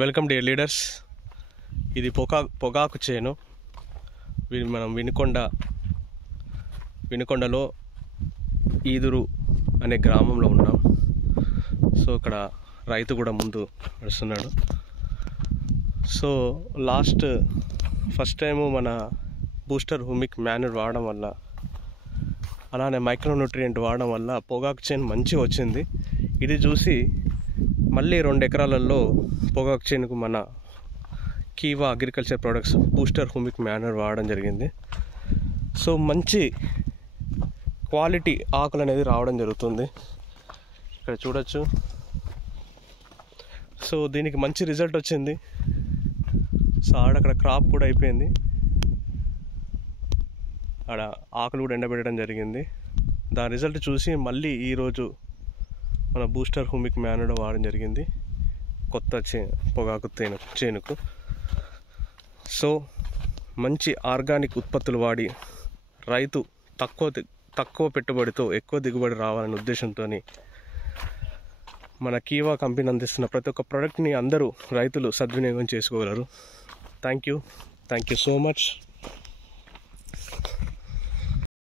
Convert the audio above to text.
Welcome dear leaders. ఇది పొగాకు చేను. మనం వినుకొండలో ఈదురు అనే గ్రామంలో ఉన్నాం. సో ఇక్కడ రైతు కూడా ముందు నడుస్తున్నాడు. సో ఫస్ట్ టైము మన బూస్టర్ హ్యూమిక్ మ్యాన్యూర్ వాడడం వల్ల, అలానే మైక్రోన్యూట్రియంట్ వాడడం వల్ల పొగాకు చేను మంచిగా వచ్చింది. ఇది చూసి మళ్ళీ 2 ఎకరాలలో పొగాకు చేనుకు మన Kiwa agriculture products booster humic manure వాడడం జరిగింది. సో మంచి క్వాలిటీ ఆకులు అనేది రావడం జరుగుతుంది. ఇక్కడ చూడొచ్చు. సో దీనికి మంచి రిజల్ట్ వచ్చింది. సో అక్కడ క్రాప్ కూడా అయిపోయింది. ఆడ ఆకులు కూడా ఎండబెట్టడం జరిగింది. దాని రిజల్ట్ చూసి మళ్ళీ ఈరోజు మన బూస్టర్ హ్యూమిక్ మ్యాన్యూర్ వాడడం జరిగింది కొత్త పొగాకు చేనుకు. సో మంచి ఆర్గానిక్ ఉత్పత్తులు వాడి రైతు తక్కువ పెట్టుబడితో ఎక్కువ దిగుబడి రావాలనే ఉద్దేశంతో మన కీవా కంపెనీ అందిస్తున్న ప్రతి ఒక్క ప్రోడక్ట్ని అందరూ రైతులు సద్వినియోగం చేసుకోగలరు. Thank you so much.